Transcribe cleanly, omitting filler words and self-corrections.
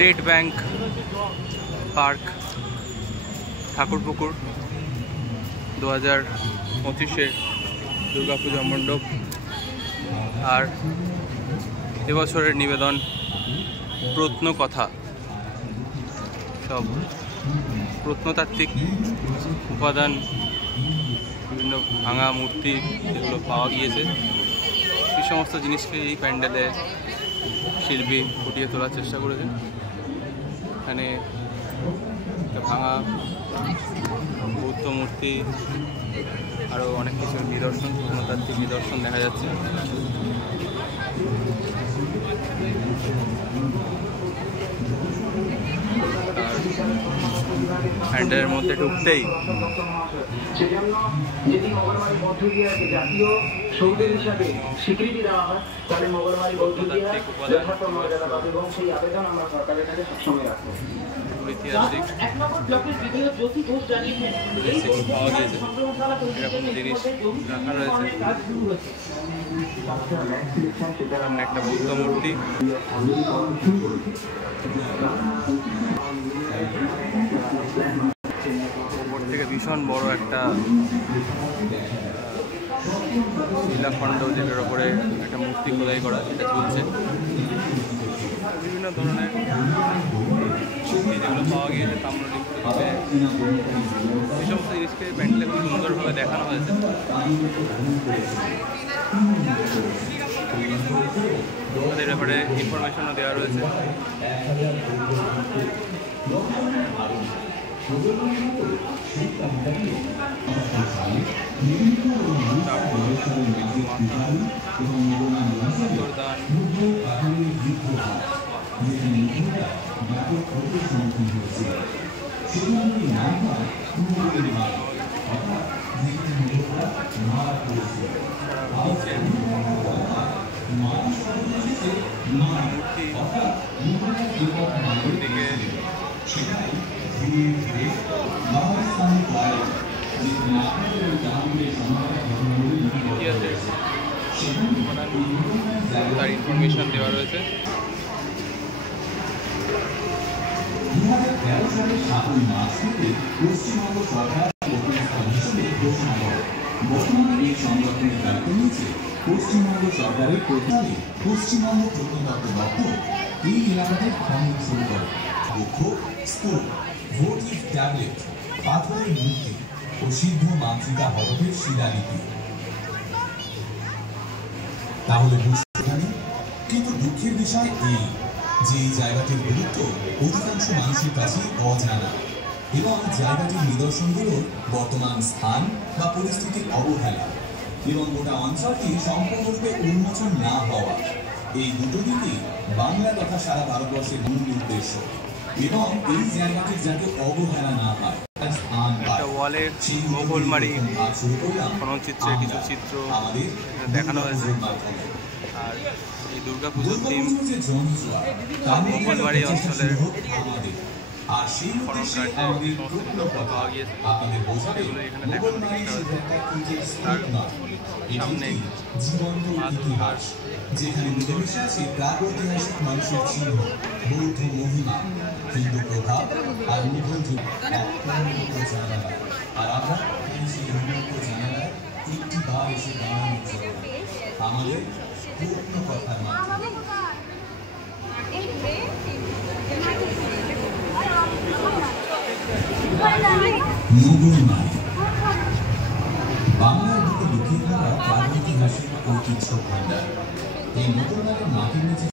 State Bank Park Thakurpukur 2025-এর দুর্গাপূজা মণ্ডপ। আর এবছরের নিবেদন প্রত্নকথা, সব প্রত্নতাত্ত্বিক উপাদান, বিভিন্ন ভাঙা মূর্তি যেগুলো পাওয়া গিয়েছে, সেই সমস্ত জিনিসকে এই প্যান্ডেলে শিল্পী ফুটিয়ে তোলার চেষ্টা করেছেন। এখানে একটা ভাঙা বৌদ্ধ মূর্তি, আরও অনেক কিছুর নিদর্শন, প্রত্নতাত্ত্বিক নিদর্শন দেখা যাচ্ছে। প্যান্ডেলের মধ্যে ঢুকতেই সেজন্য যদি মঙ্গলবাড়ি বৌদ্ধ বিহারকে জাতীয় শহীদ হিসাবে স্বীকৃতি দেওয়া হয়, তাহলে মঙ্গলবাড়ি বৌদ্ধ বিহার যথার্থ মর্যাদা পাবে এবং সেই আবেদন আমরা সরকারের কাছে সবসময় রাখবো। ঐতিহাসিক পাওয়া গিয়েছে, এরকম জিনিস রাখা রয়েছে। সামনে একটা বৌদ্ধ মূর্তি, ওপর থেকে ভীষণ বড় একটা শিলাখণ্ড, যেটার ওপরে একটা মূর্তি খোদাই করা, সেটা ঝুলছে। বিভিন্ন ধরনের মূর্তি যেগুলো পাওয়া গিয়েছে তাম্রলিপ্ত, এই সমস্ত জিনিসকে প্যান্ডেলে খুব সুন্দরভাবে দেখানো হয়েছে। তাদের ব্যাপারে ইনফরমেশনও দেওয়া রয়েছে। তার ইনফরমেশন দেওয়া রয়েছে। 2013 সালের 7ই মার্চ থেকে পশ্চিমবঙ্গ সরকার বর্তমানে এই সংগঠনের দায়িত্ব নিয়েছে পশ্চিমবঙ্গ সরকারের প্রতিষ্ঠানে পশ্চিমবঙ্গ প্রত্নতত্ত্ব দপ্তর এই এলাকাতে খনন শুরু করে। বক্ষ, স্তূপ, ভোটিভ ট্যাবলেট, পাথরের মূর্তি ও সিদ্ধ মাতৃকা হরফের শিলালিপি। তাহলে বুঝতে পারি, কিন্তু দুঃখের বিষয় এই যে এই জায়গাটির গুরুত্ব অধিকাংশ মানুষের কাছে অজানা এবং জায়গাটির নিদর্শনগুলোর বর্তমান স্থান বা পরিস্থিতির অবহেলা এবং গোটা অঞ্চলটি সম্পূর্ণরূপে উন্মোচন না হওয়া, এই দুটো দিকেই বাংলা তথা সারা ভারতবর্ষের মূল উদ্দেশ্য। এবং এই জায়গাটির যাতে অবহেলা না হয়, ওয়ালে মোগলমারি খননচিত্রের কিছু চিত্র দেখানো হয়েছে। আর এই দুর্গাপুজোর থিম মোগলমারি অঞ্চলের খনন কার্যে সমস্ত পাওয়া গিয়েছে, সেগুলো এখানে দেখানোর চেষ্টা হয়েছে। তার সামনে ইতিহাস, যেখানে মিলেমিশে আছে প্রাগৈতিহাসিক মানুষের চিহ্ন, বৌদ্ধ মহিমা, হিন্দু প্রভাব আর মুঘল যুগ জানালা। আর আমরা সেই উন্মুক্ত জানালায় একটি বার এসে দাঁড়ানোর জন্য আমাদের পূর্ণ কথার মাধ্যমে বাংলার বুকে লুকিয়ে থাকা প্রাগৈতিহাসিক ঐতিহ্য ভাণ্ডার। এই মোগলমারের মাটির নিচে